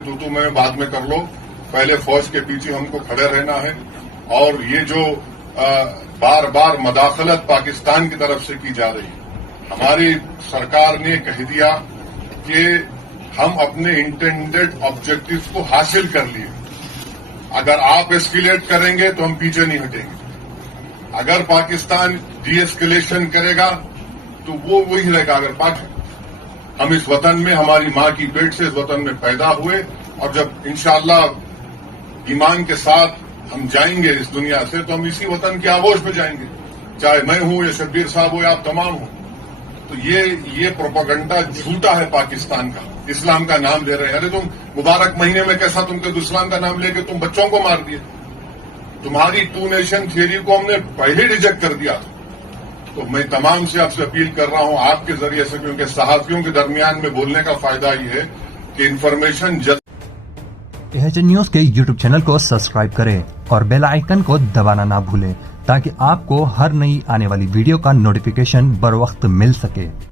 तो मैं بعد में कर लो, पहले फौज के पीछे हमको खड़े रहना है। और ये जो बार बार मदाखलत पाकिस्तान की तरफ से की जा रही है, हमारी सरकार ने कह दिया कि हम अपने इंटेंडेड ऑब्जेक्टिव्स को हासिल कर लिए। अगर आप एस्केलेट करेंगे तो हम पीछे नहीं हटेंगे। अगर पाकिस्तान डी एस्केलेशन करेगा तो वो वही रहेगा। अगर हम इस वतन में हमारी माँ की पेट से इस वतन में पैदा हुए और जब इंशाअल्लाह ईमान के साथ हम जाएंगे इस दुनिया से तो हम इसी वतन की आगोश में जाएंगे, चाहे मैं हूं या शब्बीर साहब हो या आप तमाम हो। तो ये प्रोपेगेंडा झूठा है पाकिस्तान का। इस्लाम का नाम ले रहे हैं। अरे तुम मुबारक महीने में कैसा तुमको इस्लाम का नाम लेके तुम बच्चों को मार दिए। तुम्हारी टू नेशन थियरी को हमने पहले रिजेक्ट कर दिया था। तो मैं तमाम से आपसे अपील कर रहा हूं आपके जरिए से, क्योंकि सहाफियों के दरमियान में बोलने का फायदा ये है कि इन्फॉर्मेशन एएचएन न्यूज के यूट्यूब चैनल को सब्सक्राइब करें और बेल आइकन को दबाना ना भूलें ताकि आपको हर नई आने वाली वीडियो का नोटिफिकेशन बर वक्त मिल सके।